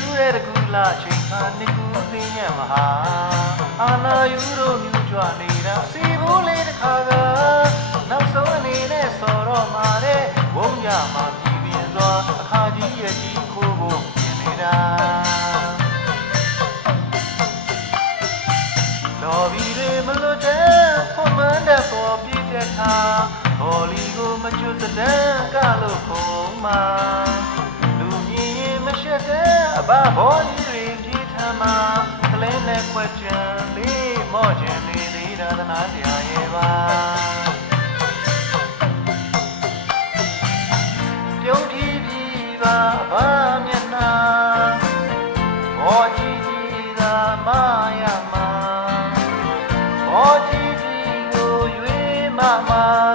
ကျူးတဲ့တကူလာချိန်ခါနှစ်ကူသိညံ့မဟာအာနာယူတို့မြူကြွနေတာစီဘူးလေးတစ်ခါကနောက်ဆုံးအနေနဲ့စော်တော့မှာတဲ့ဝုံရမှာပြည်ပြင်းစွာအခါကြီးရဲ့ကြီးခိုးဖို့ပြင်နေတာလော်ဘီတွေမလွတ်တဲ့ဖွန်မန်းတဲ့ပေါ်ပြည့်တဲ့ခါဟော်လီကိုမကျွတ်တဲ့ကလို့ခုံးမှာ ဘဘောကြီးတွေပြေးထမ်းမှာကလဲနဲ့ခွက်ကြံလေးမော့ချင်နေသေးတာသနာတရားရဲ့ပါပြုံးပြီးပြီးပါအဘမျက်နှာဘောကြီးကြီးသာမရမှာဘောကြီးကြီးကိုရွေးမမှာ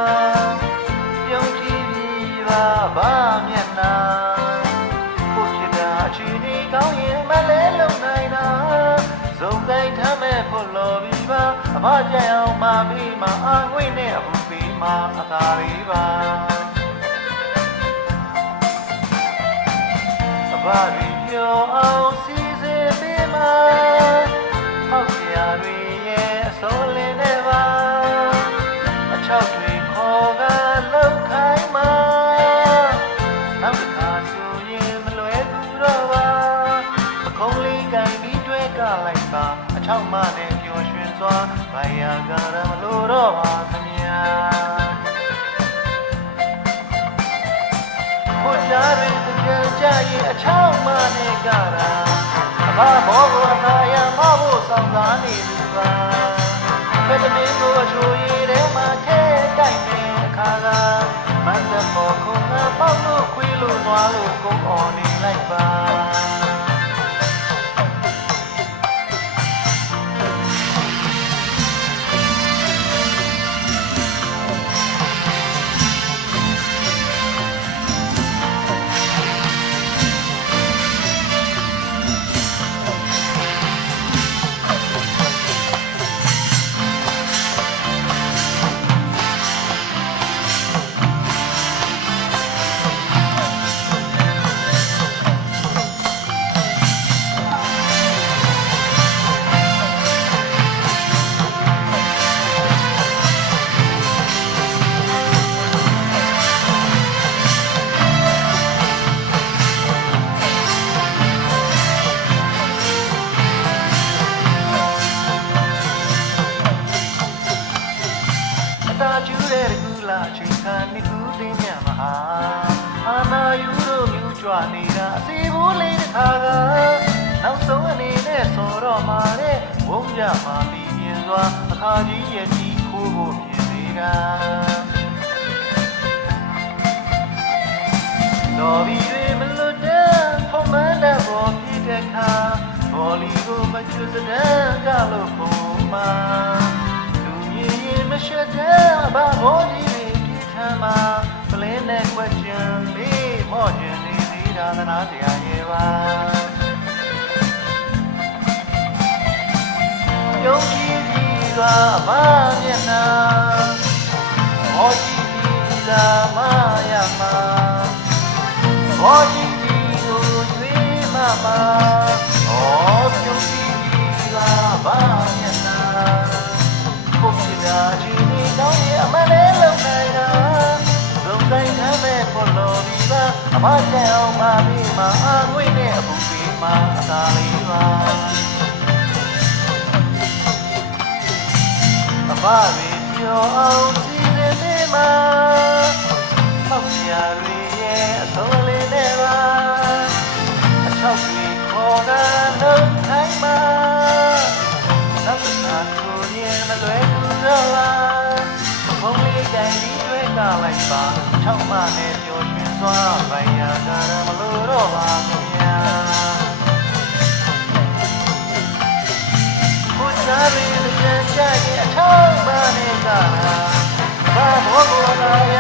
မကြအောင်မပြီးမအာငွေနဲ့အပူပြီးမအသာလေးပါအဘရီပြောအောင်စီစဉ်ပေးမှာဟောက်စရာတွေရဲ့အစိုးလင်းနဲ့ပါအချောက်တွေခေါ်ကလောက်ခိုင်းမှာနောက်တစ်ခါဆိုရင်မလွယ်ဘူးတော့ပါအခုံးလေးကန်ပြီးတွဲကလိုက်ပါအ ချောက်မနဲ့ပျော်ရွှင်စွာဘာယာကရမလို့တော့ပါခင်ဗျာကိုကြားရင်တကြံကြရင်အချောင်းမနဲ့ကြတာအဘဘောကိုအသာရမဖို့ဆောင်စားနေလူပါဖက်တမင်းကိုအချိုရည်ထဲမှာထဲတိုက်နေအခါကမန္တမောခုံကပေါက်လို့ခွေးလို့နွားလို့ကုန်းအော်နေလိုက်ပါ ကျူးတဲ့ကူလာချိန်ခါနှစ်ကူသိညံ့မဟာအာနာယူတို့မြူကြွနေတာအစီဘူးလေးတစ်ခါကနောက်ဆုံးအနေနဲ့စော်တော့မှာတဲ့ဝုံကြမှာပြီးပြင်းစွာအခါကြီးရဲ့ကြီးခိုးဖို့ပြင်နေတာတော်ဘီတွေမလွတ်တဲ့ဖုံးမန်းတဲ့ဘောပြည့်တဲ့ခါဘောလီကိုမချွတ်တဲ့ကလို့ပုံမှာ ဘာဘောကြီးတွေပြည့်ထမ်းမှာပလင်းနဲ့ခွက်ချင်လေးမော့ချင်နေသေးတာသနာတရားရဲ့ပါယုံကြည်ပြီးကမမျက်နှာမော်ကြည့်ပြီးလာမရမှာဘောကြီးကြီးကိုရွေးမမ မကျန်အောင်မပြီးမအာငွေနဲ့အပူပြီးမအသာလေးပါအမရီပြောအောင်စီစဉ်ပေးမှာပေါက်ရတွေရဲ့အစိုးလေးနဲ့ပါအချောက်တွေခေါ်ကလုံးထိုင်းမှာနောက်တစ်ခါဆိုရင်မလွယ်ဘူးတော့ပါဘုံလေးကြိုင်ပြီးတွေ့ကလိုက်ပါချောက်မနဲ့ပျော်ရွှင် စွာဗိုင်ယာကရမလို့တော့ပါခင်ဗျာကိုကြားရင်းကြံကြရဲ့အချောက်မနဲ့ကဘာဘောဘောလာရ